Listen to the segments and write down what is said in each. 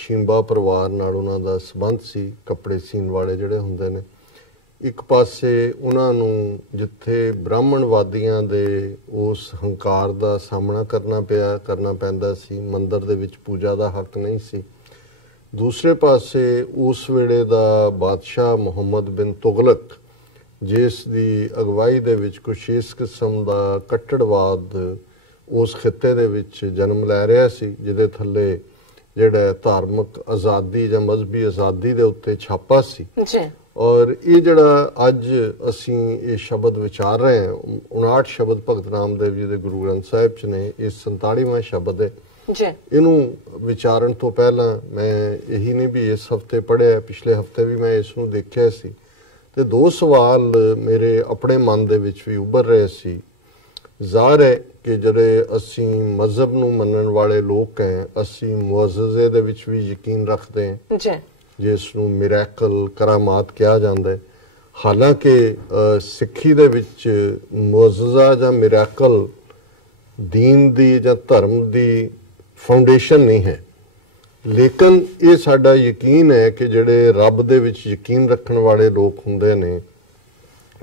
ਸ਼ਿੰਬਾ ਪਰਿਵਾਰ ਨਾਲ ਉਹਨਾਂ ਦਾ ਸੰਬੰਧ ਸੀ, ਕੱਪੜੇ ਸੀਨ ਵਾਲੇ ਜਿਹੜੇ ਹੁੰਦੇ ਨੇ। ਇੱਕ ਪਾਸੇ ਉਹਨਾਂ ਨੂੰ ਜਿੱਥੇ ਬ੍ਰਾਹਮਣਵਾਦੀਆਂ ਦੇ ਉਸ ਹੰਕਾਰ ਦਾ ਸਾਹਮਣਾ ਕਰਨਾ ਪੈਂਦਾ ਸੀ, ਮੰਦਰ ਦੇ ਵਿੱਚ ਪੂਜਾ ਦਾ ਹੱਕ ਨਹੀਂ ਸੀ। ਦੂਸਰੇ ਪਾਸੇ ਉਸ ਵੇਲੇ ਦਾ ਬਾਦਸ਼ਾਹ ਮੁਹੰਮਦ ਬਿਨ ਤੁਗਲਕ, ਜਿਸ ਦੀ ਅਗਵਾਈ ਦੇ ਵਿੱਚ ਕੁਛ ਇਸ ਕਿਸਮ ਦਾ ਕੱਟੜਵਾਦ ਉਸ ਖਿੱਤੇ ਦੇ ਵਿੱਚ ਜਨਮ ਲੈ ਰਿਹਾ ਸੀ, ਜਿਹਦੇ ਥੱਲੇ ਜਿਹੜਾ ਧਾਰਮਿਕ ਆਜ਼ਾਦੀ ਜਾਂ ਮਜ਼ਹਬੀ ਆਜ਼ਾਦੀ ਦੇ ਉੱਤੇ ਛਾਪਾ ਸੀ। ਔਰ ਇਹ ਜਿਹੜਾ ਅੱਜ ਅਸੀਂ ਇਹ ਸ਼ਬਦ ਵਿਚਾਰ ਰਹੇ ਹਾਂ, 59 ਸ਼ਬਦ ਭਗਤ ਨਾਮਦੇਵ ਜੀ ਦੇ ਗੁਰੂ ਗ੍ਰੰਥ ਸਾਹਿਬ 'ਚ ਨੇ, ਇਹ 47ਵਾਂ ਸ਼ਬਦ ਹੈ। ਇਹਨੂੰ ਵਿਚਾਰਨ ਤੋਂ ਪਹਿਲਾਂ ਮੈਂ ਇਹੀ ਨਹੀਂ ਵੀ ਇਸ ਹਫ਼ਤੇ ਪੜ੍ਹਿਆ, ਪਿਛਲੇ ਹਫ਼ਤੇ ਵੀ ਮੈਂ ਇਸ ਨੂੰ ਦੇਖਿਆ ਸੀ, ਤੇ ਦੋ ਸਵਾਲ ਮੇਰੇ ਆਪਣੇ ਮਨ ਦੇ ਵਿੱਚ ਵੀ ਉੱਭਰ ਰਹੇ ਸੀ। ਜ਼ਾਹਰ ਹੈ ਕਿ ਜਿਹੜੇ ਅਸੀਂ ਮਜ਼ਹਬ ਨੂੰ ਮੰਨਣ ਵਾਲੇ ਲੋਕ ਹੈ, ਅਸੀਂ ਮੁਅੱਜ਼ਜ਼ੇ ਦੇ ਵਿੱਚ ਵੀ ਯਕੀਨ ਰੱਖਦੇ ਹਾਂ, ਜਿਸ ਨੂੰ ਮਿਰੈਕਲ, ਕਰਾਮਾਤ ਕਿਹਾ ਜਾਂਦਾ ਹੈ। ਹਾਲਾਂਕਿ ਸਿੱਖੀ ਦੇ ਵਿੱਚ ਮੁਅੱਜ਼ਜ਼ਾ ਜਾਂ ਮਿਰੈਕਲ ਦੀਨ ਦੀ ਜਾਂ ਧਰਮ ਦੀ ਫਾਊਂਡੇਸ਼ਨ ਨਹੀਂ ਹੈ, ਲੇਕਿਨ ਇਹ ਸਾਡਾ ਯਕੀਨ ਹੈ ਕਿ ਜਿਹੜੇ ਰੱਬ ਦੇ ਵਿੱਚ ਯਕੀਨ ਰੱਖਣ ਵਾਲੇ ਲੋਕ ਹੁੰਦੇ ਨੇ,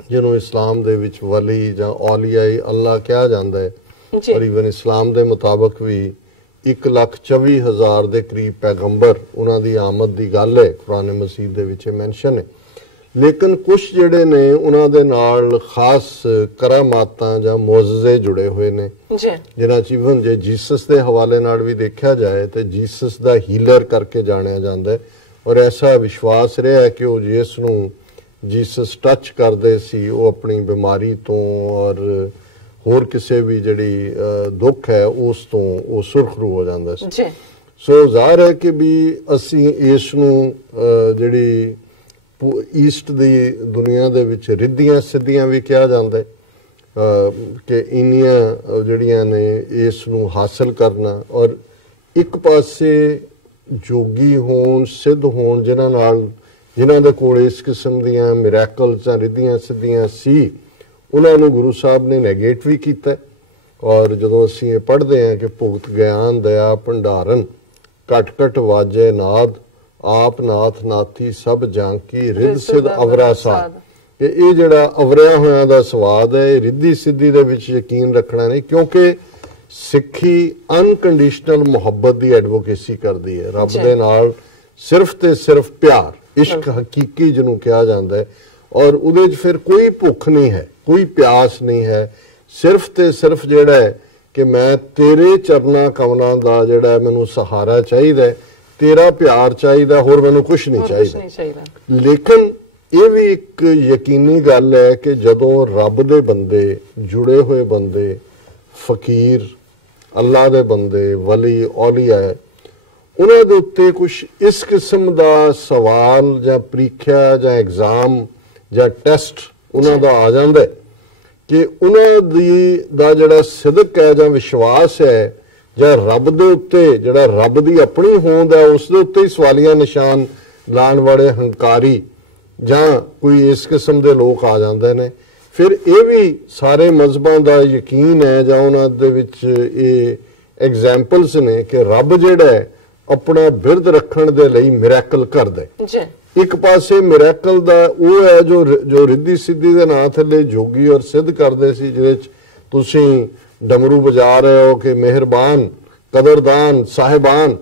ਜਿਹਨੂੰ ਇਸਲਾਮ ਦੇ ਵਿੱਚ ਵਲੀ ਜਾਂ ਔਲੀਆ-ਏ ਅੱਲਾ ਕਿਹਾ ਜਾਂਦਾ ਹੈ, ਔਰ ਈਵਨ ਇਸਲਾਮ ਦੇ ਮੁਤਾਬਕ ਵੀ 1,24,000 ਦੇ ਕਰੀਬ ਪੈਗੰਬਰ ਉਹਨਾਂ ਦੀ ਆਮਦ ਦੀ ਗੱਲ ਹੈ, ਕੁਰਾਨ ਮਜੀਦ ਦੇ ਵਿੱਚ ਮੈਂਸ਼ਨ ਹੈ। ਲੇਕਿਨ ਕੁਝ ਜਿਹੜੇ ਨੇ ਉਹਨਾਂ ਦੇ ਨਾਲ ਖਾਸ ਕਰਾਮਾਤਾਂ ਜਾਂ ਮੁਅੱਜ਼ਜ਼ੇ ਜੁੜੇ ਹੋਏ ਨੇ, ਜਿਨ੍ਹਾਂ 'ਚ ਈਵਨ ਜੇ ਜੀਸਸ ਦੇ ਹਵਾਲੇ ਨਾਲ ਵੀ ਦੇਖਿਆ ਜਾਏ ਤੇ ਜੀਸਸ ਦਾ ਹੀਲਰ ਕਰਕੇ ਜਾਣਿਆ ਜਾਂਦਾ ਹੈ, ਔਰ ਐਸਾ ਵਿਸ਼ਵਾਸ ਰਿਹਾ ਹੈ ਕਿ ਉਹ ਜਿਸ ਨੂੰ ਜੀਸਸ ਟੱਚ ਕਰਦੇ ਸੀ ਉਹ ਆਪਣੀ ਬਿਮਾਰੀ ਤੋਂ ਔਰ ਹੋਰ ਕਿਸੇ ਵੀ ਜਿਹੜੀ ਦੁੱਖ ਹੈ ਉਸ ਤੋਂ ਉਹ ਸੁਰਖਰੂ ਹੋ ਜਾਂਦਾ ਸੀ। ਸੋ ਜ਼ਾਹਰ ਹੈ ਕਿ ਵੀ ਅਸੀਂ ਇਸ ਨੂੰ ਜਿਹੜੀ ਈਸਟ ਦੀ ਦੁਨੀਆ ਦੇ ਵਿੱਚ ਰਿੱਧੀਆਂ ਸਿੱਧੀਆਂ ਵੀ ਕਿਹਾ ਜਾਂਦਾ ਹੈ ਕਿ ਇੰਨੀਆਂ ਜਿਹੜੀਆਂ ਨੇ ਇਸ ਨੂੰ ਹਾਸਲ ਕਰਨਾ, ਔਰ ਇੱਕ ਪਾਸੇ ਜੋਗੀ ਹੋਣ, ਸਿੱਧ ਹੋਣ, ਜਿਨ੍ਹਾਂ ਦੇ ਕੋਲ ਇਸ ਕਿਸਮ ਦੀਆਂ ਮਿਰੈਕਲ ਜਾਂ ਰਿੱਧੀਆਂ ਸਿੱਧੀਆਂ ਸੀ, ਉਹਨਾਂ ਨੂੰ ਗੁਰੂ ਸਾਹਿਬ ਨੇ ਨੈਗੇਟ ਵੀ ਕੀਤਾ। ਔਰ ਜਦੋਂ ਅਸੀਂ ਇਹ ਪੜ੍ਹਦੇ ਹਾਂ ਕਿ ਭੁਗਤ ਗਿਆਨ ਦਇਆ ਭੰਡਾਰਨ, ਘਟ ਘਟ ਵਾਜੇ ਨਾਦ, ਆਪ ਨਾਥ ਨਾਥੀ ਸਭ ਜਾਂਕੀ, ਰਿੱਧ ਸਿੱਧ ਅਵਰਾ ਸਾਧ, ਕਿ ਇਹ ਜਿਹੜਾ ਅਵਰਿਆ ਹੋਇਆਂ ਦਾ ਸਵਾਦ ਹੈ, ਇਹ ਰਿੱਧੀ ਸਿੱਧੀ ਦੇ ਵਿੱਚ ਯਕੀਨ ਰੱਖਣਾ ਨਹੀਂ, ਕਿਉਂਕਿ ਸਿੱਖੀ ਅਨਕੰਡੀਸ਼ਨਲ ਮੁਹੱਬਤ ਦੀ ਐਡਵੋਕੇਸੀ ਕਰਦੀ ਹੈ, ਰੱਬ ਦੇ ਨਾਲ ਸਿਰਫ ਤੇ ਸਿਰਫ ਪਿਆਰ, ਇਸ਼ਕ ਹਕੀਕੀ ਜਿਹਨੂੰ ਕਿਹਾ ਜਾਂਦਾ ਹੈ, ਔਰ ਉਹਦੇ 'ਚ ਫਿਰ ਕੋਈ ਭੁੱਖ ਨਹੀਂ ਹੈ, ਕੋਈ ਪਿਆਸ ਨਹੀਂ ਹੈ, ਸਿਰਫ ਤੇ ਸਿਰਫ ਜਿਹੜਾ ਹੈ ਕਿ ਮੈਂ ਤੇਰੇ ਚਰਨਾਂ ਕਮਲਾਂ ਦਾ ਜਿਹੜਾ ਮੈਨੂੰ ਸਹਾਰਾ ਚਾਹੀਦਾ, ਤੇਰਾ ਪਿਆਰ ਚਾਹੀਦਾ, ਹੋਰ ਮੈਨੂੰ ਕੁਛ ਨਹੀਂ ਚਾਹੀਦਾ। ਲੇਕਿਨ ਇਹ ਵੀ ਇੱਕ ਯਕੀਨੀ ਗੱਲ ਹੈ ਕਿ ਜਦੋਂ ਰੱਬ ਦੇ ਬੰਦੇ, ਜੁੜੇ ਹੋਏ ਬੰਦੇ, ਫਕੀਰ, ਅੱਲਾ ਦੇ ਬੰਦੇ, ਵਲੀ, ਔਲੀਆ ਹੈ, ਉਹਨਾਂ ਦੇ ਉੱਤੇ ਕੁਛ ਇਸ ਕਿਸਮ ਦਾ ਸਵਾਲ ਜਾਂ ਪ੍ਰੀਖਿਆ ਜਾਂ ਐਗਜ਼ਾਮ ਜਾਂ ਟੈਸਟ ਉਹਨਾਂ ਦਾ ਆ ਜਾਂਦਾ ਕਿ ਉਹਨਾਂ ਦਾ ਜਿਹੜਾ ਸਿਦਕ ਹੈ ਜਾਂ ਵਿਸ਼ਵਾਸ ਹੈ ਜਾਂ ਰੱਬ ਦੇ ਉੱਤੇ, ਜਿਹੜਾ ਰੱਬ ਦੀ ਆਪਣੀ ਹੋਂਦ ਹੈ, ਉਸ ਦੇ ਉੱਤੇ ਹੀ ਸਵਾਲੀਆ ਨਿਸ਼ਾਨ ਲਾਉਣ ਵਾਲੇ ਹੰਕਾਰੀ ਜਾਂ ਕੋਈ ਇਸ ਕਿਸਮ ਦੇ ਲੋਕ ਆ ਜਾਂਦੇ ਨੇ। ਫਿਰ ਇਹ ਵੀ ਸਾਰੇ ਮਜ਼ਹਬਾਂ ਦਾ ਯਕੀਨ ਹੈ ਜਾਂ ਉਹਨਾਂ ਦੇ ਵਿੱਚ ਇਹ ਐਗਜ਼ਾਮਪਲਸ ਨੇ ਕਿ ਰੱਬ ਜਿਹੜਾ ਹੈ ਆਪਣਾ ਬਿਰਧ ਰੱਖਣ ਦੇ ਲਈ ਮਿਰੈਕਲ ਕਰਦਾ ਹੈ। ਇੱਕ ਪਾਸੇ ਮਿਰੈਕਲ ਦਾ ਉਹ ਹੈ ਜੋ ਰਿੱਧੀ ਸਿੱਧੀ ਦੇ ਨਾਂ ਥੱਲੇ ਜੋਗੀ ਔਰ ਸਿੱਧ ਕਰਦੇ ਸੀ, ਜਿਹਦੇ 'ਚ ਤੁਸੀਂ ਡਮਰੂ ਵਜਾ ਰਹੇ ਹੋ ਕਿ ਮਿਹਰਬਾਨ, ਕਦਰਦਾਨ, ਸਾਹਿਬਾਨ,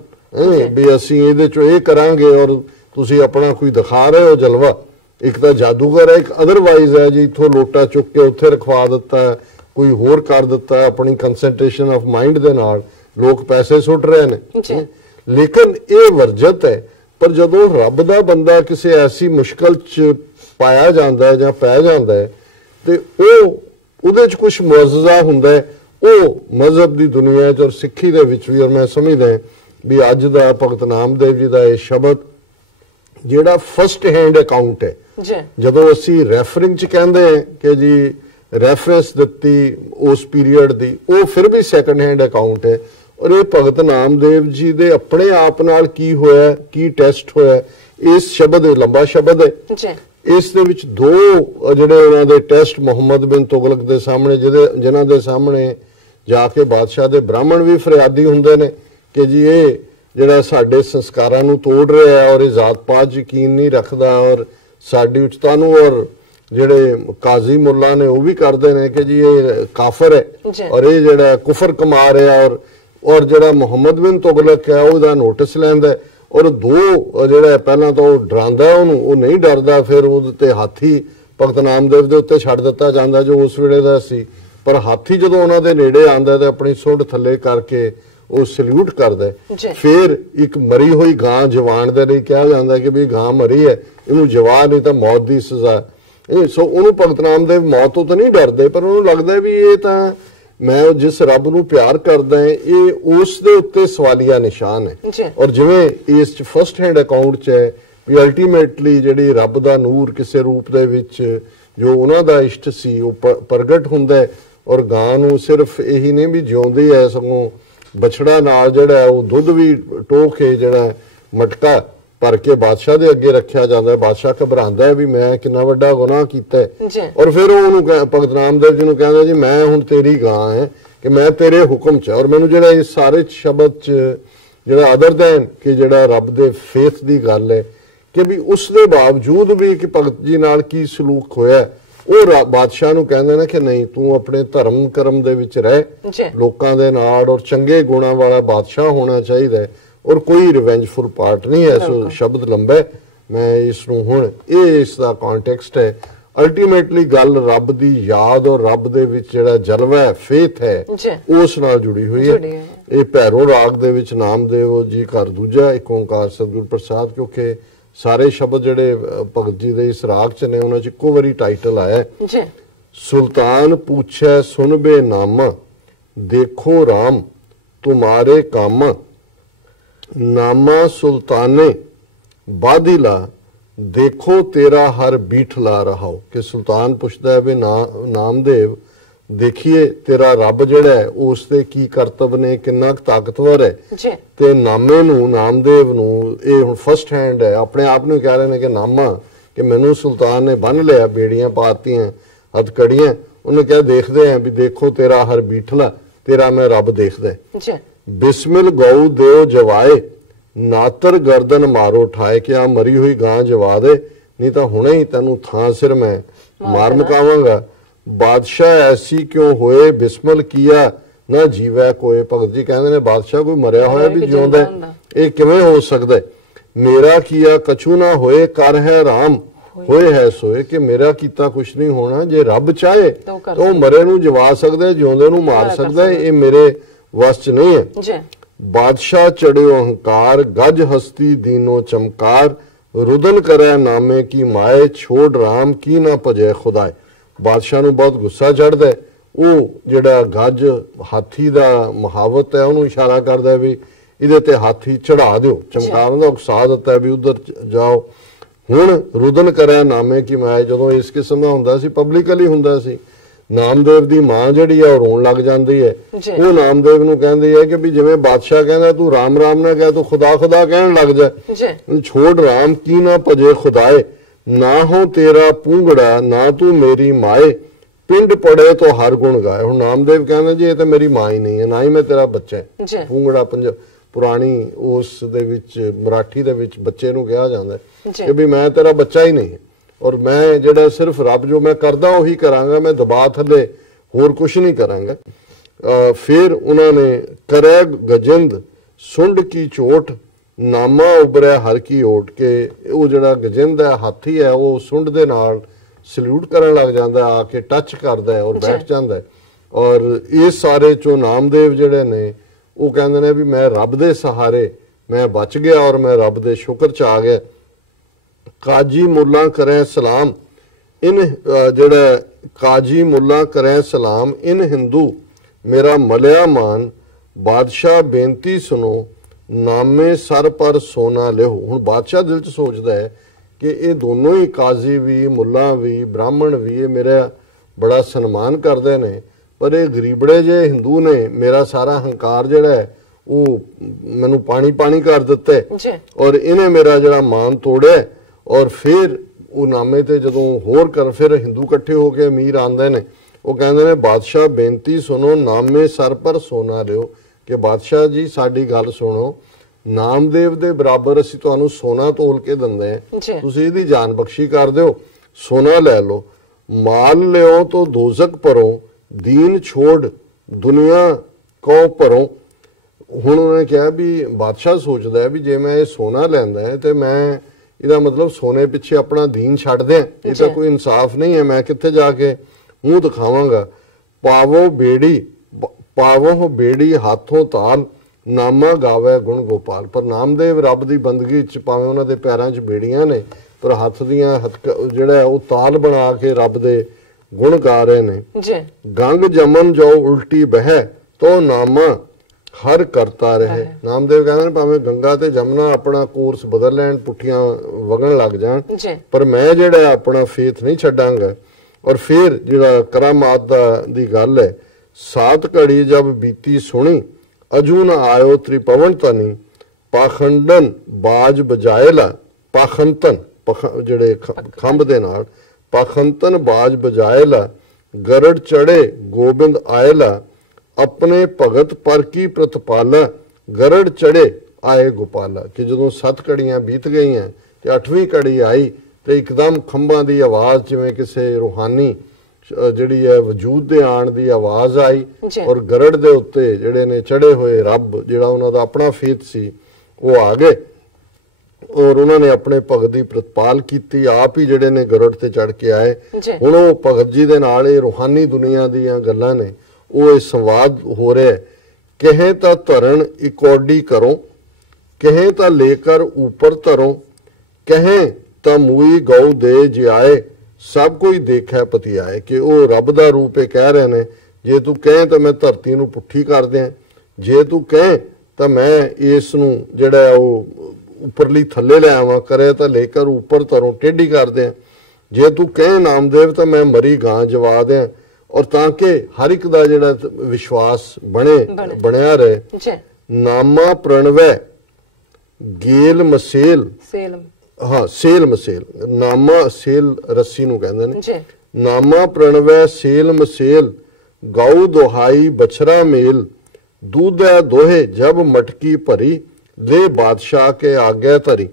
ਵੀ ਅਸੀਂ ਇਹਦੇ 'ਚੋਂ ਇਹ ਕਰਾਂਗੇ, ਔਰ ਤੁਸੀਂ ਆਪਣਾ ਕੋਈ ਦਿਖਾ ਰਹੇ ਹੋ ਜਲਵਾ। ਇੱਕ ਤਾਂ ਜਾਦੂਗਰ ਹੈ, ਇੱਕ ਅਦਰਵਾਈਜ਼ ਹੈ ਜੀ, ਇੱਥੋਂ ਲੋਟਾ ਚੁੱਕ ਕੇ ਉੱਥੇ ਰਖਵਾ ਦਿੱਤਾ, ਕੋਈ ਹੋਰ ਕਰ ਦਿੱਤਾ, ਆਪਣੀ ਕੰਸੈਂਟਰੇਸ਼ਨ ਆਫ ਮਾਈਂਡ ਦੇ ਨਾਲ ਲੋਕ ਪੈਸੇ ਸੁੱਟ ਰਹੇ ਨੇ। ਲੇਕਿਨ ਇਹ ਵਰਜਤ ਹੈ। ਪਰ ਜਦੋਂ ਰੱਬ ਦਾ ਬੰਦਾ ਕਿਸੇ ਐਸੀ ਮੁਸ਼ਕਲ 'ਚ ਪਾਇਆ ਜਾਂਦਾ ਹੈ ਜਾਂ ਪੈ ਜਾਂਦਾ ਹੈ ਤੇ ਉਹਦੇ 'ਚ ਕੁਛ ਮੁਅੱਜ਼ਜ਼ਾ ਹੁੰਦਾ ਹੈ, ਉਹ ਮਜ਼ਹਬ ਦੀ ਦੁਨੀਆ 'ਚ ਔਰ ਸਿੱਖੀ ਦੇ ਵਿੱਚ ਵੀ। ਔਰ ਮੈਂ ਸਮਝਦਾ ਵੀ ਅੱਜ ਦਾ ਭਗਤ ਨਾਮਦੇਵ ਜੀ ਦਾ ਇਹ ਸ਼ਬਦ ਜਿਹੜਾ ਫਸਟ ਹੈਂਡ ਅਕਾਊਂਟ ਹੈ, ਜਦੋਂ ਅਸੀਂ ਰੈਫਰਿੰਗ 'ਚ ਕਹਿੰਦੇ ਹਾਂ ਕਿ ਜੀ ਰੈਫਰੈਂਸ ਦਿੱਤੀ ਉਸ ਪੀਰੀਅਡ ਦੀ, ਉਹ ਫਿਰ ਵੀ ਸੈਕੰਡ ਹੈਂਡ ਅਕਾਊਂਟ ਹੈ। ਔਰ ਇਹ ਭਗਤ ਨਾਮਦੇਵ ਜੀ ਦੇ ਆਪਣੇ ਆਪ ਨਾਲ ਕੀ ਹੋਇਆ, ਕੀ ਟੈਸਟ ਹੋਇਆ, ਇਸ ਸ਼ਬਦ ਲੰਬਾ ਸ਼ਬਦ ਹੈ, ਇਸ ਦੇ ਵਿੱਚ ਦੋ ਜਿਹੜੇ ਉਹਨਾਂ ਦੇ ਟੈਸਟ ਮੁਹੰਮਦ ਬਿਨ ਤੁਗਲਕ ਦੇ ਸਾਹਮਣੇ, ਜਿਨ੍ਹਾਂ ਦੇ ਸਾਹਮਣੇ ਜਾ ਕੇ ਬਾਦਸ਼ਾਹ ਦੇ ਬ੍ਰਾਹਮਣ ਵੀ ਫਰਿਆਦੀ ਹੁੰਦੇ ਨੇ ਕਿ ਜੀ ਇਹ ਜਿਹੜਾ ਸਾਡੇ ਸੰਸਕਾਰਾਂ ਨੂੰ ਤੋੜ ਰਿਹਾ ਹੈ ਔਰ ਇਹ ਜ਼ਾਤ ਪਾਤ ਯਕੀਨ ਨਹੀਂ ਰੱਖਦਾ ਔਰ ਸਾਡੀ ਉੱਚਤਾ ਨੂੰ ਔਰ ਜਿਹੜੇ ਕਾਜ਼ੀ ਮੁੱਲਾ ਨੇ ਉਹ ਵੀ ਕਰਦੇ ਨੇ ਕਿ ਜੀ ਇਹ ਕਾਫਰ ਹੈ ਔਰ ਇਹ ਜਿਹੜਾ ਕੁਫਰ ਕਮਾ ਰਿਹਾ ਔਰ ਜਿਹੜਾ ਮੁਹੰਮਦ ਬਿਨ ਤੁਗਲਕ ਹੈ ਉਹਦਾ ਨੋਟਿਸ ਲੈਂਦਾ ਔਰ ਦੋ ਜਿਹੜਾ ਪਹਿਲਾਂ ਤਾਂ ਉਹ ਡਰਾਉਂਦਾ ਉਹਨੂੰ, ਉਹ ਨਹੀਂ ਡਰਦਾ, ਫਿਰ ਉਹਦੇ ਤੇ ਹਾਥੀ ਭਗਤ ਨਾਮਦੇਵ ਦੇ ਉੱਤੇ ਛੱਡ ਦਿੱਤਾ ਜਾਂਦਾ ਜੋ ਉਸ ਵੇਲੇ ਦਾ ਸੀ। ਪਰ ਹਾਥੀ ਜਦੋਂ ਉਹਨਾਂ ਦੇ ਨੇੜੇ ਆਂਦਾ ਤੇ ਆਪਣੀ ਸੁੰਡ ਥੱਲੇ ਕਰਕੇ ਉਹ ਸਲੂਟ ਕਰਦਾ। ਫਿਰ ਇੱਕ ਮਰੀ ਹੋਈ ਗਾਂ ਜਵਾਨ ਦੇ ਲਈ ਕਿਹਾ ਜਾਂਦਾ ਕਿ ਵੀ ਗਾਂ ਮਰੀ ਹੈ, ਇਹਨੂੰ ਜਵਾ ਨਹੀਂ ਤਾਂ ਮੌਤ ਦੀ ਸਜ਼ਾ। ਸੋ ਉਹਨੂੰ ਭਗਤ ਨਾਮਦੇਵ ਮੌਤ ਤੋਂ ਤਾਂ ਨਹੀਂ ਡਰਦੇ, ਪਰ ਉਹਨੂੰ ਲੱਗਦਾ ਵੀ ਇਹ ਤਾਂ ਮੈਂ ਜਿਸ ਰੱਬ ਨੂੰ ਪਿਆਰ ਕਰਦਾ ਹੈ ਇਹ ਉਸ ਦੇ ਉੱਤੇ ਸਵਾਲੀਆ ਨਿਸ਼ਾਨ ਹੈ। ਔਰ ਜਿਵੇਂ ਇਸ ਚ ਫਸਟ ਹੈਂਡ ਅਕਾਊਂਟ ਚ ਹੈ ਵੀ ਅਲਟੀਮੇਟਲੀ ਜਿਹੜੀ ਰੱਬ ਦਾ ਨੂਰ ਕਿਸੇ ਰੂਪ ਦੇ ਵਿੱਚ ਜੋ ਉਹਨਾਂ ਦਾ ਇਸ਼ਟ ਸੀ ਉਹ ਪ੍ਰਗਟ ਹੁੰਦਾ ਹੈ ਔਰ ਗਾਂ ਨੂੰ ਸਿਰਫ ਇਹੀ ਨਹੀਂ ਵੀ ਜਿਉਂਦੀ ਹੈ, ਸਗੋਂ ਬਛੜਾ ਨਾਲ ਜਿਹੜਾ ਉਹ ਦੁੱਧ ਵੀ ਟੋਕ ਕੇ ਜਿਹੜਾ ਮਟਕਾ ਭਰ ਕੇ ਬਾਦਸ਼ਾਹ ਦੇ ਅੱਗੇ ਰੱਖਿਆ ਜਾਂਦਾ। ਬਾਦਸ਼ਾਹ ਘਬਰਾਉਂਦਾ ਹੈ ਵੀ ਮੈਂ ਕਿੰਨਾ ਵੱਡਾ ਗੁਨਾਹ ਕੀਤਾ ਹੈ ਔਰ ਫਿਰ ਉਹ ਉਹਨੂੰ ਭਗਤ ਨਾਮਦੇਵ ਜੀ ਨੂੰ ਕਹਿੰਦਾ ਜੀ ਮੈਂ ਹੁਣ ਤੇਰੀ ਗਾਂ ਹੈ ਕਿ ਮੈਂ ਤੇਰੇ ਹੁਕਮ 'ਚ। ਔਰ ਮੈਨੂੰ ਜਿਹੜਾ ਇਸ ਸਾਰੇ ਸ਼ਬਦ 'ਚ ਜਿਹੜਾ ਅਦਰ ਦੈਨ ਕਿ ਜਿਹੜਾ ਰੱਬ ਦੇ ਫੇਥ ਦੀ ਗੱਲ ਹੈ ਕਿ ਵੀ ਉਸ ਦੇ ਬਾਵਜੂਦ ਵੀ ਕਿ ਭਗਤ ਜੀ ਨਾਲ ਕੀ ਸਲੂਕ ਹੋਇਆ, ਉਹ ਬਾਦਸ਼ਾਹ ਨੂੰ ਕਹਿੰਦੇ ਨੇ ਕਿ ਨਹੀਂ ਤੂੰ ਆਪਣੇ ਧਰਮ ਕਰਮ ਦੇ ਵਿੱਚ ਰਹਿ, ਲੋਕਾਂ ਦੇ ਨਾਲ ਔਰ ਚੰਗੇ ਗੁਣਾਂ ਵਾਲਾ ਬਾਦਸ਼ਾਹ ਹੋਣਾ ਚਾਹੀਦਾ ਹੈ ਔਰ ਕੋਈ ਰਿਵੈਂਜਫੁਲ ਪਾਰਟ ਨਹੀਂ ਹੈ। ਸੋ ਸ਼ਬਦ ਲੰਬਾ ਮੈਂ ਇਸ ਨੂੰ ਹੁਣ ਇਹ ਇਸ ਦਾ ਕੰਟੈਕਸਟ ਹੈ। ਅਲਟੀਮੇਟਲੀ ਗੱਲ ਰੱਬ ਦੀ ਯਾਦ ਔਰ ਰੱਬ ਦੇ ਵਿੱਚ ਜਿਹੜਾ ਜਲਵਾ ਹੈ ਫੇਥ ਹੈ ਉਸ ਨਾਲ ਜੁੜੀ ਹੋਈ ਹੈ। ਇਹ ਭੈਰੋ ਰਾਗ ਦੇ ਵਿੱਚ ਨਾਮਦੇਵ ਜੀ ਘਰ ਦੂਜਾ ਇੱਕ ਓਂਕਾਰ ਸਤਿਗੁਰ ਪ੍ਰਸਾਦ, ਕਿਉਂਕਿ ਸਾਰੇ ਸ਼ਬਦ ਜਿਹੜੇ ਭਗਤ ਜੀ ਦੇ ਇਸ ਰਾਗ ਚ ਨੇ ਉਹਨਾਂ ਚ ਇੱਕੋ ਵਾਰੀ ਟਾਈਟਲ ਆਇਆ ਸੁਲਤਾਨ ਪੁੱਛੈ ਸੁਨਬੇ ਨਾਮਾ ਦੇਖੋ ਰਾਮ ਤੁਮਾਰੇ ਕਾਮਾ ਨਾਮਾ ਸੁਲਤਾਨੇ ਬਾਦਿਲਾ ਦੇਖੋ ਤੇਰਾ ਹਰ ਬੀਠਲਾ ਰਹਾਓ। ਕਿ ਸੁਲਤਾਨ ਪੁੱਛਦਾ ਹੈ ਵੀ ਨਾਮਦੇਵ ਦੇਖੀਏ ਤੇਰਾ ਰੱਬ ਜਿਹੜਾ ਹੈ ਉਸ ਦੇ ਕੀ ਕਰਤੱਵ ਨੇ, ਕਿੰਨਾ ਤਾਕਤਵਰ ਹੈ। ਤੇ ਨਾਮੇ ਨੂੰ ਨਾਮਦੇਵ ਨੂੰ ਇਹ ਹੁਣ ਫਸਟ ਹੈਂਡ ਹੈ ਆਪਣੇ ਆਪ ਨੂੰ ਕਹਿ ਰਹੇ ਨੇ ਕਿ ਨਾਮਾ ਕਿ ਮੈਨੂੰ ਸੁਲਤਾਨ ਨੇ ਬੰਨ ਲਿਆ, ਬੇੜੀਆਂ ਪਾਤੀਆਂ ਹੱਥਕੜੀਆਂ। ਉਹਨੇ ਕਿਹਾ ਦੇਖਦੇ ਆਂ ਵੀ ਦੇਖੋ ਤੇਰਾ ਹਰ ਬੀਠਲਾ, ਤੇਰਾ ਮੈਂ ਰੱਬ ਦੇਖਦਾ। ਬਿਸਮਿਲ ਗਊ ਦੇਵ ਜਵਾਏ ਨਾਤਰ ਗਰਦਨ ਮਾਰੋ ਠਾਏ, ਕਿ ਆ ਮਰੀ ਹੋਈ ਗਾਂ ਜਵਾ ਦੇ ਨਹੀਂ ਤਾਂ ਹੁਣੇ ਹੀ ਤੈਨੂੰ ਥਾਂ ਸਿਰ ਮੈਂ ਮਾਰ ਮੁਕਾਵਾਂਗਾ। ਬਾਦਸ਼ਾਹ ਐਸੀ ਕਿਉਂ ਹੋਏ ਬਿਸਮਲ ਕੀਆ ਨਾ ਜੀਵੈ ਕੋਏ। ਭਗਤ ਜੀ ਕਹਿੰਦੇ ਨੇ ਬਾਦਸ਼ਾਹ ਕੋਈ ਮਰਿਆ ਹੋਇਆ ਵੀ ਜਿਉਂਦਾ, ਇਹ ਕਿਵੇਂ ਹੋ ਸਕਦਾ। ਮੇਰਾ ਕੀਆ ਕਛੂ ਨਾ ਹੋਏ ਕਰ ਹੈ ਰਾਮ ਹੋਏ ਹੈ ਸੋਏ, ਕਿ ਮੇਰਾ ਕੀਤਾ ਕੁਛ ਨਹੀਂ ਹੋਣਾ, ਜੇ ਰੱਬ ਚਾਹੇ ਤਾਂ ਉਹ ਮਰੇ ਨੂੰ ਜਵਾ ਸਕਦਾ, ਜਿਉਂਦੇ ਨੂੰ ਮਾਰ ਸਕਦਾ, ਇਹ ਮੇਰੇ ਵਸ ਚ ਨਹੀਂ ਹੈ। ਬਾਦਸ਼ਾਹ ਚੜਿਓ ਅਹੰਕਾਰ ਗਜ ਹਸਤੀ ਦੀਨੋ ਚਮਕਾਰ ਰੁਦਨ ਕਰੈ ਨਾਮੇ ਕੀ ਮਾਏ ਛੋੜ ਰਾਮ ਕੀ ਨਾ ਭਜੈ ਖੁਦਾਏ। ਬਾਦਸ਼ਾਹ ਨੂੰ ਬਹੁਤ ਗੁੱਸਾ ਚੜਦਾ, ਉਹ ਜਿਹੜਾ ਗੱਜ ਹਾਥੀ ਦਾ ਮੁਹਾਵਤ ਹੈ ਉਹਨੂੰ ਇਸ਼ਾਰਾ ਕਰਦਾ ਵੀ ਇਹਦੇ ਤੇ ਹਾਥੀ ਚੜਾ ਦਿਓ, ਚਮਕਾਰਨ ਦਾ ਉਕਸਾ ਦਿੱਤਾ ਵੀ ਉਧਰ ਜਾਓ। ਹੁਣ ਰੁਦਨ ਕਰਿਆ ਨਾਮੇ ਕੀ ਮਾਏ ਜਦੋਂ ਇਸ ਕਿਸਮ ਦਾ ਹੁੰਦਾ ਸੀ ਪਬਲਿਕਲੀ ਹੁੰਦਾ ਸੀ, ਨਾਮਦੇਵ ਦੀ ਮਾਂ ਜਿਹੜੀ ਹੈ ਉਹ ਰੋਣ ਲੱਗ ਜਾਂਦੀ ਹੈ। ਉਹ ਨਾਮਦੇਵ ਨੂੰ ਕਹਿੰਦੀ ਹੈ ਕਿ ਵੀ ਜਿਵੇਂ ਬਾਦਸ਼ਾਹ ਕਹਿੰਦਾ ਤੂੰ ਰਾਮ ਰਾਮ ਨਾ ਕਹਿ, ਤੂੰ ਖੁਦਾ ਖੁਦਾ ਕਹਿਣ ਲੱਗ ਜਾ। ਛੋੜ ਰਾਮ ਕੀ ਨਾ ਭਜੇ ਖੁਦਾਏ ਨਾ ਹੋ ਤੇਰਾ ਪੂੰਗੜਾ ਨਾ ਤੂੰ ਮੇਰੀ ਮਾਏ ਪਿੰਡ ਪੜੇ ਤੋਂ ਹਰ ਗੁਣ ਗਾਏ। ਹੁਣ ਨਾਮਦੇਵ ਕਹਿੰਦਾ ਜੀ ਇਹ ਤਾਂ ਮੇਰੀ ਮਾਂ ਹੀ ਨਹੀਂ ਹੈ, ਨਾ ਹੀ ਮੈਂ ਤੇਰਾ ਬੱਚਾ ਹੈ। ਪੂੰਗੜਾ ਪੁਰਾਣੀ ਉਸ ਦੇ ਵਿੱਚ ਮਰਾਠੀ ਦੇ ਵਿੱਚ ਬੱਚੇ ਨੂੰ ਕਿਹਾ ਜਾਂਦਾ ਕਿ ਵੀ ਮੈਂ ਤੇਰਾ ਬੱਚਾ ਹੀ ਨਹੀਂ ਔਰ ਮੈਂ ਜਿਹੜਾ ਸਿਰਫ ਰੱਬ ਜੋ ਮੈਂ ਕਰਦਾ ਉਹੀ ਕਰਾਂਗਾ, ਮੈਂ ਦਬਾ ਥੱਲੇ ਹੋਰ ਕੁਛ ਨਹੀਂ ਕਰਾਂਗਾ। ਫਿਰ ਉਹਨਾਂ ਨੇ ਕਰੈ ਗਜਿੰਦ ਸੁੰਡ ਕੀ ਚੋਟ ਨਾਮਾ ਉਬਰਿਆ ਹਰ ਕੀ ਓਟ, ਕੇ ਉਹ ਜਿਹੜਾ ਗਜਿੰਦ ਹੈ ਹਾਥੀ ਹੈ ਉਹ ਸੁੰਡ ਦੇ ਨਾਲ ਸਲੂਟ ਕਰਨ ਲੱਗ ਜਾਂਦਾ, ਆ ਕੇ ਟੱਚ ਕਰਦਾ ਔਰ ਬੈਠ ਜਾਂਦਾ। ਔਰ ਇਸ ਸਾਰੇ ਚੋਂ ਨਾਮਦੇਵ ਜਿਹੜੇ ਨੇ ਉਹ ਕਹਿੰਦੇ ਨੇ ਵੀ ਮੈਂ ਰੱਬ ਦੇ ਸਹਾਰੇ ਮੈਂ ਬਚ ਗਿਆ ਔਰ ਮੈਂ ਰੱਬ ਦੇ ਸ਼ੁਕਰ ਚ ਆ ਗਿਆ। ਕਾਜੀ ਮੁੱਲਾ ਕਰੇ ਸਲਾਮ ਇਨ ਜਿਹੜਾ ਕਾਜੀ ਮੁੱਲਾ ਕਰੇ ਸਲਾਮ ਇਨ ਹਿੰਦੂ ਮੇਰਾ ਮਲਿਆ ਮਾਨ ਬਾਦਸ਼ਾਹ ਬੇਨਤੀ ਸੁਣੋ ਨਾਮੇ ਸਰ ਪਰ ਸੋਨਾ ਲਿਓ। ਹੁਣ ਬਾਦਸ਼ਾਹ ਦਿਲ ਚ ਸੋਚਦਾ ਹੈ ਕਿ ਇਹ ਦੋਨੋਂ ਹੀ ਕਾਜ਼ੀ ਵੀ ਮੁੱਲਾ ਵੀ ਬ੍ਰਾਹਮਣ ਵੀ ਇਹ ਮੇਰਾ ਬੜਾ ਸਨਮਾਨ ਕਰਦੇ ਨੇ, ਪਰ ਇਹ ਗਰੀਬੜੇ ਜੇ ਹਿੰਦੂ ਨੇ ਮੇਰਾ ਸਾਰਾ ਹੰਕਾਰ ਜਿਹੜਾ ਹੈ ਉਹ ਮੈਨੂੰ ਪਾਣੀ ਪਾਣੀ ਕਰ ਦਿੱਤਾ ਔਰ ਇਹਨੇ ਮੇਰਾ ਜਿਹੜਾ ਮਾਨ ਤੋੜਿਆ। ਔਰ ਫਿਰ ਉਹ ਨਾਮੇ ਤੇ ਜਦੋਂ ਹੋਰ ਕਰ ਫਿਰ ਹਿੰਦੂ ਇਕੱਠੇ ਹੋ ਕੇ ਅਮੀਰ ਆਉਂਦੇ ਨੇ, ਉਹ ਕਹਿੰਦੇ ਨੇ ਬਾਦਸ਼ਾਹ ਬੇਨਤੀ ਸੁਣੋ ਨਾਮੇ ਸਰ ਪਰ ਸੋਨਾ ਲਿਓ, ਕਿ ਬਾਦਸ਼ਾਹ ਜੀ ਸਾਡੀ ਗੱਲ ਸੁਣੋ, ਨਾਮਦੇਵ ਦੇ ਬਰਾਬਰ ਅਸੀਂ ਤੁਹਾਨੂੰ ਸੋਨਾ ਤੋਲ ਕੇ ਦਿੰਦੇ ਹਾਂ, ਤੁਸੀਂ ਇਹਦੀ ਜਾਨ ਬਖਸ਼ੀ ਕਰ ਦਿਓ, ਸੋਨਾ ਲੈ ਲਓ। ਮਾਲ ਲਿਓ ਤੋ ਦੋਜ਼ਕ ਭਰੋ, ਦੀਨ ਛੋੜ ਦੁਨੀਆ ਕੋ ਭਰੋ। ਹੁਣ ਉਹਨੇ ਕਿਹਾ ਵੀ ਬਾਦਸ਼ਾਹ ਸੋਚਦਾ ਹੈ ਵੀ ਜੇ ਮੈਂ ਇਹ ਸੋਨਾ ਲੈਂਦਾ ਹੈ ਤੇ ਮੈਂ ਇਹਦਾ ਮਤਲਬ ਸੋਨੇ ਪਿੱਛੇ ਆਪਣਾ ਦੀਨ ਛੱਡ ਦਿਆਂ, ਇਹ ਤਾਂ ਕੋਈ ਇਨਸਾਫ ਨਹੀਂ ਹੈ, ਮੈਂ ਕਿੱਥੇ ਜਾ ਕੇ ਮੂੰਹ ਦਿਖਾਵਾਂਗਾ। ਪਾਵੋ ਬੇੜੀ ਹੱਥੋਂ ਤਾਲ, ਨਾਮਾ ਗਾਵੇ ਗੁਣ ਗੋਪਾਲ। ਪਰ ਨਾਮਦੇਵ ਰੱਬ ਦੀ ਬੰਦਗੀ ਚ ਭਾਵੇਂ ਉਹਨਾਂ ਦੇ ਪੈਰਾਂ 'ਚ ਬੇੜੀਆਂ ਨੇ, ਪਰ ਹੱਥ ਦੀਆਂ ਜਿਹੜਾ ਉਹ ਤਾਲ ਬਣਾ ਕੇ ਰੱਬ ਦੇ ਗੁਣ ਗਾ ਰਹੇ ਨੇ। ਗੰਗ ਜਮਨ ਜੋ ਉਲਟੀ ਬਹਿ, ਤੋ ਨਾਮਾ ਹਰ ਕਰਤਾ ਰਹੇ। ਨਾਮਦੇਵ ਕਹਿੰਦੇ ਨੇ ਭਾਵੇਂ ਗੰਗਾ ਤੇ ਜਮਨਾ ਆਪਣਾ ਕੋਰਸ ਬਦਲ ਲੈਣ, ਪੁੱਠੀਆਂ ਵਗਣ ਲੱਗ ਜਾਣ, ਪਰ ਮੈਂ ਜਿਹੜਾ ਆਪਣਾ ਫੇਥ ਨਹੀਂ ਛੱਡਾਂਗਾ। ਔਰ ਫਿਰ ਜਿਹੜਾ ਕਰਾਮਾਤ ਦੀ ਗੱਲ ਹੈ, ਸਾਤ ਘੜੀ ਜਬ ਬੀਤੀ ਸੁਣੀ, ਅਜੂ ਨਾ ਆਇਓ ਤ੍ਰਿਪਵਨ ਤਨੀ, ਪਾਖੰਡਨ ਬਾਜ ਬਜਾਏਲਾ। ਪਾਖੰਤਨ ਜਿਹੜੇ ਖੰਭ ਦੇ ਨਾਲ, ਪਾਖੰਤਨ ਬਾਜ ਬਜਾਏਲਾ, ਗਰੜ ਚੜੇ ਗੋਬਿੰਦ ਆਏਲਾ, ਆਪਣੇ ਭਗਤ ਪਰ ਕੀ ਪ੍ਰਤਪਾਲਾ, ਗਰੜ ਚੜੇ ਆਏ ਗੋਪਾਲਾ। ਕਿ ਜਦੋਂ 7 ਘੜੀਆਂ ਬੀਤ ਗਈਆਂ ਤੇ 8ਵੀਂ ਘੜੀ ਆਈ ਤੇ ਇੱਕਦਮ ਖੰਭਾਂ ਦੀ ਆਵਾਜ਼, ਜਿਵੇਂ ਕਿਸੇ ਰੂਹਾਨੀ ਜਿਹੜੀ ਹੈ ਵਜੂਦ ਦੇ ਆਣ ਦੀ ਆਵਾਜ਼ ਆਈ, ਔਰ ਗਰੜ ਦੇ ਉੱਤੇ ਜਿਹੜੇ ਨੇ ਚੜੇ ਹੋਏ ਰੱਬ, ਜਿਹੜਾ ਉਹਨਾਂ ਦਾ ਆਪਣਾ ਫੇਥ ਸੀ, ਉਹ ਆ ਗਏ ਔਰ ਉਹਨਾਂ ਨੇ ਆਪਣੇ ਭਗਤ ਦੀ ਪ੍ਰਤਪਾਲ ਕੀਤੀ। ਆਪ ਹੀ ਜਿਹੜੇ ਨੇ ਗਰੜ ਤੇ ਚੜ ਕੇ ਆਏ। ਹੁਣ ਉਹ ਭਗਤ ਜੀ ਦੇ ਨਾਲ ਇਹ ਰੂਹਾਨੀ ਦੁਨੀਆ ਦੀਆਂ ਗੱਲਾਂ ਨੇ, ਉਹ ਇਹ ਸੰਵਾਦ ਹੋ ਰਿਹਾ। ਕਹੇ ਤਾਂ ਧਰਨ ਇਕੋਡੀ ਕਰੋ, ਕਹੇ ਤਾਂ ਲੇਕਰ ਉੱਪਰ ਧਰੋ, ਕਹੇ ਤਾਂ ਮੂਈ ਗਊ ਦੇ ਜਿਆਏ, ਸਭ ਕੋਈ ਦੇਖਿਆ ਪਤੀ ਆਏ। ਕਿ ਉਹ ਰੱਬ ਦਾ ਰੂਪ ਇਹ ਕਹਿ ਰਹੇ ਨੇ, ਜੇ ਤੂੰ ਕਹੇ ਤਾਂ ਮੈਂ ਧਰਤੀ ਨੂੰ ਪੁੱਠੀ ਕਰ ਦਿਆਂ, ਜੇ ਤੂੰ ਕਹੇ ਤਾਂ ਮੈਂ ਇਸ ਨੂੰ ਜਿਹੜਾ ਉਹ ਉੱਪਰਲੀ ਥੱਲੇ ਲੈ ਆਵਾਂ, ਕਰੇ ਤਾਂ ਲੇਕਰ ਉੱਪਰ ਧਰੋਂ ਟੇਢੀ ਕਰ ਦਿਆਂ, ਜੇ ਤੂੰ ਕਹੇ ਨਾਮਦੇਵ ਤਾਂ ਮੈਂ ਮਰੀ ਗਾਂ ਜਵਾ ਦਿਆਂ। ਔਰ ਤਾਂ ਕਿ ਹਰ ਇੱਕ ਦਾ ਜਿਹੜਾ ਵਿਸ਼ਵਾਸ ਬਣਿਆ ਰਹੇ। ਨਾਮਾ ਪ੍ਰਣਵੈ ਗੇਲ ਮਸੇਲ, ਹਾਂ ਸੇਲ ਮਸੇਲ, ਨਾਮਾ ਸੇਲ ਰੱਸੀ ਨੂੰ ਕਹਿੰਦੇ ਨੇ। ਨਾਮਾ ਪ੍ਰਣਵੈ ਸੇਲ ਮਸੇਲ, ਗਊ ਦੁਹਾਈ ਬਛਰਾ ਮੇਲ, ਦੂਧੈ ਦੋਹੇ ਜਬ ਮਟਕੀ ਭਰੀ, ਦੇ ਬਾਦਸ਼ਾਹ ਕੇ ਆਗਿਆ ਧਰੀ।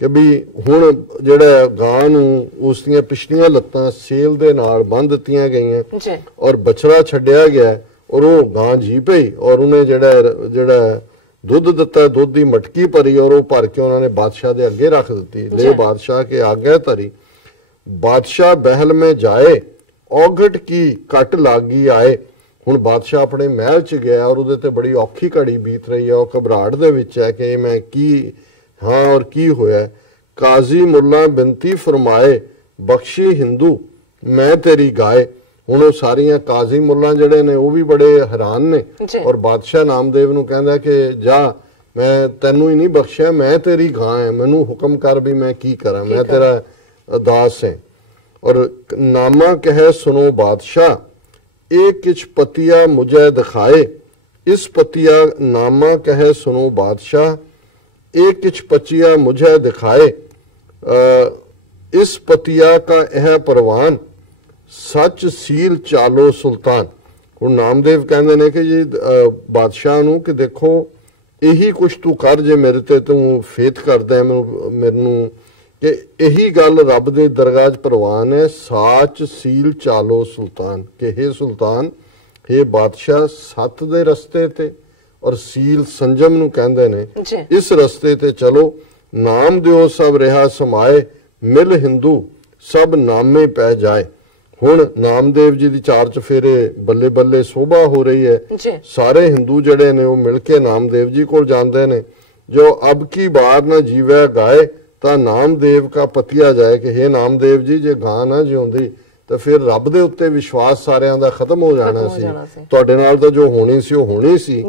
ਕਿ ਵੀ ਹੁਣ ਜਿਹੜਾ ਗਾਂ ਨੂੰ ਉਸ ਦੀਆਂ ਪਿਛਲੀਆਂ ਲੱਤਾਂ ਸੇਲ ਦੇ ਨਾਲ ਬੰਨ ਦਿੱਤੀਆਂ ਗਈਆਂ ਔਰ ਬਛੜਾ ਛੱਡਿਆ ਗਿਆ, ਔਰ ਉਹ ਗਾਂ ਜੀ ਪਈ ਔਰ ਉਹਨੇ ਜਿਹੜਾ ਦੁੱਧ ਦਿੱਤਾ, ਦੁੱਧ ਦੀ ਮਟਕੀ ਭਰੀ ਔਰ ਉਹ ਭਰ ਕੇ ਉਹਨਾਂ ਨੇ ਬਾਦਸ਼ਾਹ ਦੇ ਅੱਗੇ ਰੱਖ ਦਿੱਤੀ। ਲੈ ਬਾਦਸ਼ਾਹ ਕੇ ਆਗਿਆ ਧਰੀ, ਬਾਦਸ਼ਾਹ ਬਹਿਲ ਮੇ ਜਾਏ, ਔਗਟ ਕੀ ਕੱਟ ਲਾਗੀ ਆਏ। ਹੁਣ ਬਾਦਸ਼ਾਹ ਆਪਣੇ ਮਹਿਲ 'ਚ ਗਿਆ ਔਰ ਉਹਦੇ ਤੇ ਬੜੀ ਔਖੀ ਘੜੀ ਬੀਤ ਰਹੀ ਹੈ, ਉਹ ਘਬਰਾਹਟ ਦੇ ਵਿੱਚ ਹੈ ਕਿ ਮੈਂ ਕੀ ਹਾਂ ਔਰ ਕੀ ਹੋਇਆ। ਕਾਜ਼ੀ ਮੁੱਲਾ ਬਿਨਤੀ ਫਰਮਾਏ, ਬਖਸ਼ੀ ਹਿੰਦੂ ਮੈਂ ਤੇਰੀ ਗਾਏ। ਹੁਣ ਉਹ ਸਾਰੀਆਂ ਕਾਜ਼ੀ ਮੁੱਲਾ ਜਿਹੜੇ ਨੇ ਉਹ ਵੀ ਬੜੇ ਹੈਰਾਨ ਨੇ ਔਰ ਬਾਦਸ਼ਾਹ ਨਾਮਦੇਵ ਨੂੰ ਕਹਿੰਦਾ ਕਿ ਜਾ, ਮੈਂ ਤੈਨੂੰ ਹੀ ਨਹੀਂ ਬਖਸ਼ਿਆ, ਮੈਂ ਤੇਰੀ ਗਾਂ ਹੈ, ਮੈਨੂੰ ਹੁਕਮ ਕਰ ਵੀ ਮੈਂ ਕੀ ਕਰਾਂ, ਮੈਂ ਤੇਰਾ ਦਾਸ ਹੈ। ਔਰ ਨਾਮਾ ਕਹੇ ਸੁਨੋ ਬਾਦਸ਼ਾਹ, ਇਹ ਕਿਛ ਪਤੀਆ ਮੁਝੇ ਦਿਖਾਏ, ਇਸ ਪਤੀਆ ਨਾਮਾ ਕਹੇ ਸੁਨੋ ਬਾਦਸ਼ਾਹ, ਇਹ ਕਿਛ ਪਚੀਆ ਮੁਝੇ ਦਿਖਾਏ, ਇਸ ਪਤੀਆ ਕਾ ਇਹ ਪ੍ਰਵਾਨ, ਸੱਚ ਸੀਲ ਚਾਲੋ ਸੁਲਤਾਨ। ਹੁਣ ਨਾਮਦੇਵ ਕਹਿੰਦੇ ਨੇ ਕਿ ਜੀ ਬਾਦਸ਼ਾਹ ਨੂੰ ਕਿ ਦੇਖੋ ਇਹੀ ਕੁਛ ਤੂੰ ਕਰ ਜੇ ਮੇਰੇ ਤੇ ਤੂੰ ਫੇਥ ਕਰਦਾ ਮੈਨੂੰ ਕਿ ਇਹੀ ਗੱਲ ਰੱਬ ਦੇ ਦਰਗਾਹ 'ਚ ਪ੍ਰਵਾਨ ਹੈ, ਸਾਚ ਸੀਲ ਚਾਲੋ ਸੁਲਤਾਨ। ਕਿ ਹੇ ਸੁਲਤਾਨ, ਹੇ ਬਾਦਸ਼ਾਹ, ਸੱਤ ਦੇ ਰਸਤੇ ਤੇ ਔਰ ਸੀਲ ਸੰਜਮ ਨੂੰ ਕਹਿੰਦੇ ਨੇ, ਇਸ ਰਸਤੇ ਤੇ ਚਲੋ। ਨਾਮ ਦਿਓ ਸਭ ਰਿਹਾ ਸਮਾਏ, ਮਿਲ ਹਿੰਦੂ ਸਭ ਨਾਮੇ ਪੈ ਜਾਏ। ਹੁਣ ਨਾਮਦੇਵ ਜੀ ਦੀ 4 ਚਫੇਰੇ ਬੱਲੇ ਬੱਲੇ ਸੋਭਾ ਹੋ ਰਹੀ ਹੈ। ਸਾਰੇ ਹਿੰਦੂ ਜਿਹੜੇ ਨੇ ਉਹ ਮਿਲ ਕੇ ਨਾਮਦੇਵ ਜੀ ਕੋਲ ਜਾਂਦੇ ਨੇ। ਜੋ ਅਬ ਕੀ ਬਾਰ ਨਾ ਜੀਵੈ ਗਾਏ, ਤਾਂ ਨਾਮਦੇਵ ਕਾ ਪਤੀਆ ਜਾਏ। ਕਿ ਹੇ ਨਾਮਦੇਵ ਜੀ, ਜੇ ਗਾਂ ਨਾ ਜਿਉਂਦੀ ਤਾਂ ਫਿਰ ਰੱਬ ਦੇ ਉੱਤੇ ਵਿਸ਼ਵਾਸ ਸਾਰਿਆਂ ਦਾ ਖਤਮ ਹੋ ਜਾਣਾ ਸੀ, ਤੁਹਾਡੇ ਨਾਲ ਤਾਂ ਜੋ ਹੋਣੀ ਸੀ ਉਹ ਹੋਣੀ ਸੀ।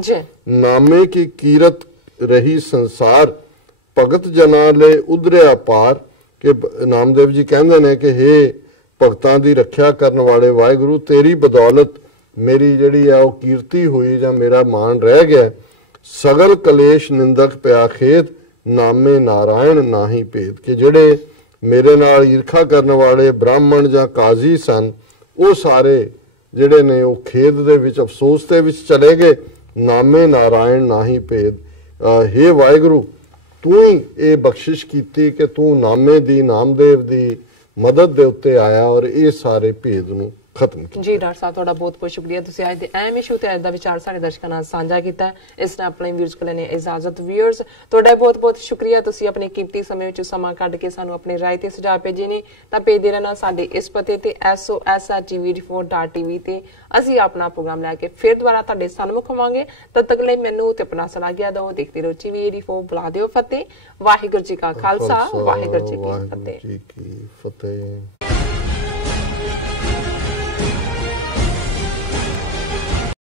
ਨਾਮੇ ਕੀ ਕੀਰਤ ਰਹੀ ਸੰਸਾਰ, ਭਗਤ ਜਨਾਂ ਲਈ ਉਧਰਿਆ ਪਾਰ। ਕਿ ਨਾਮਦੇਵ ਜੀ ਕਹਿੰਦੇ ਨੇ ਕਿ ਹੇ ਭਗਤਾਂ ਦੀ ਰੱਖਿਆ ਕਰਨ ਵਾਲੇ ਵਾਹਿਗੁਰੂ, ਤੇਰੀ ਬਦੌਲਤ ਮੇਰੀ ਜਿਹੜੀ ਆ ਉਹ ਕੀਰਤੀ ਹੋਈ ਜਾਂ ਮੇਰਾ ਮਾਣ ਰਹਿ ਗਿਆ। ਸਗਲ ਕਲੇਸ਼ ਨਿੰਦਕ ਪਿਆ ਖੇਤ, ਨਾਮੇ ਨਾਰਾਇਣ ਨਾਹੀ ਭੇਦ। ਕਿ ਜਿਹੜੇ ਮੇਰੇ ਨਾਲ ਈਰਖਾ ਕਰਨ ਵਾਲੇ ਬ੍ਰਾਹਮਣ ਜਾਂ ਕਾਜ਼ੀ ਸਨ, ਉਹ ਸਾਰੇ ਜਿਹੜੇ ਨੇ ਉਹ ਖੇਦ ਦੇ ਵਿੱਚ, ਅਫਸੋਸ ਦੇ ਵਿੱਚ ਚਲੇ ਗਏ। ਨਾਮੇ ਨਾਰਾਇਣ ਨਾਹੀ ਭੇਦ। हे वाहिगुरू तू ही ये बख्शिश की कि तू नामे दी नामदेव दी मदद दे उत्ते आया और ये सारे भेद नूं खत्म किया। जी डॉक्टर साहब तुहाडा बहुत बहुत शुक्रिया, तुसीं अज दे अहम इशू ते अज दा विचार साडे दर्शकां नाल साझा कीता। इसने अपने व्यूअर्स को लेने इजाजत। व्यूअर्स तुहाडा बहुत बहुत शुक्रिया, तुसीं अपने कीमती समय विच समां कढ के सानूं अपने राय ते सुझाव भेजे ने। तां भेजदे रहना साडे इस पते ते SOS@tv84.tv ते ਅਸੀਂ ਆਪਣਾ ਪ੍ਰੋਗਰਾਮ ਲੈ ਕੇ ਫਿਰ ਦੁਬਾਰਾ ਤੁਹਾਡੇ ਸਨਮੁਖ ਹੋਵਾਂਗੇ। ਤਦ ਤੱਕ ਲਈ ਮੈਨੂੰ ਤੇ ਆਪਣਾ ਸਲਾਹ ਗਿਆ ਦਿਓ। ਦੇਖਦੇ ਰਹੋ TV84, ਬੁਲਾ ਦਿਓ ਫਤਿਹ। ਵਾਹਿਗੁਰੂ ਜੀ ਕਾ ਖਾਲਸਾ, ਵਾਹਿਗੁਰੂ ਜੀ ਕੀ ਫਤਿਹ।